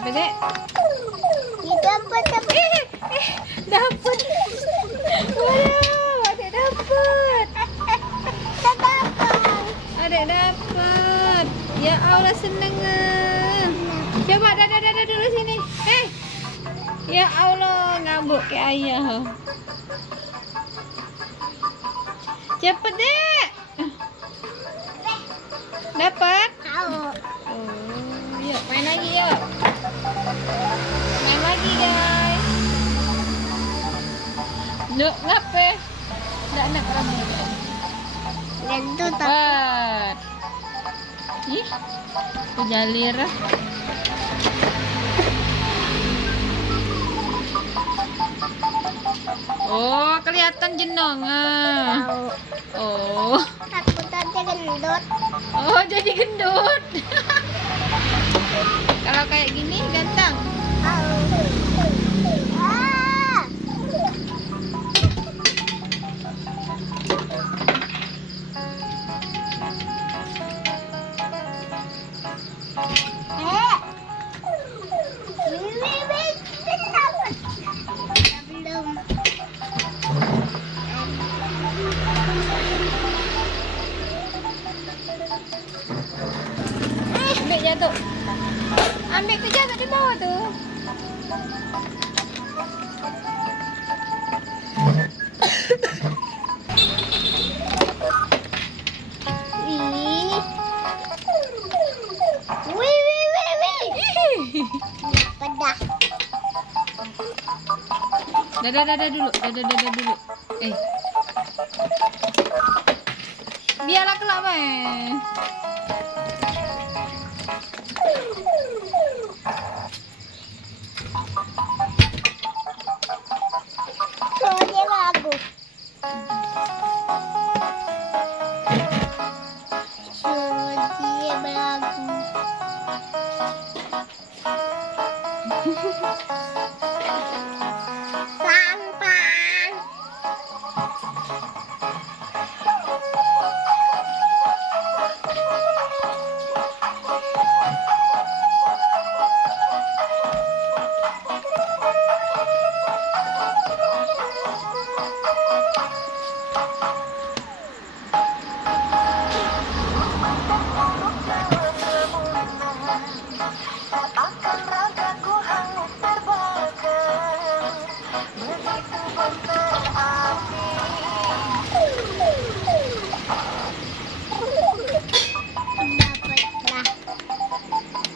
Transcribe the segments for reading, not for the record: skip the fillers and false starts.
Dapat, Dek? Dapat, dapat. Dapat. Waduh, Adek dapat. Adek dapat. Ya Allah, seneng. Coba dadah dulu sini. Ya Allah, ngambuk ke ayah. Cepet, Dek. Dapat? Tahu. Oh, yuk main lagi yuk. Main lagi, guys. Nuk, ngapa? Nggak nak rambut. Gantu tak. Dapat. Ih, kejalir. Oh, kelihatan jenong. Tahu. Oh. Takut aja gendut. Oh, jadi gendut. Kalau kayak gini ganteng. Tahu. Ah. Belum. Ambil jatuh. Ambil tu jatuh di bawah tu. Ih. Wih. Pedah. Dadah dulu. Dulu. Biarlah kelak, Bang. Soalnya bagus. Soalnya bagus. Sampan. Akan ragaku hangus terbakar, begitu besar api.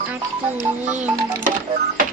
Dapatlah angin.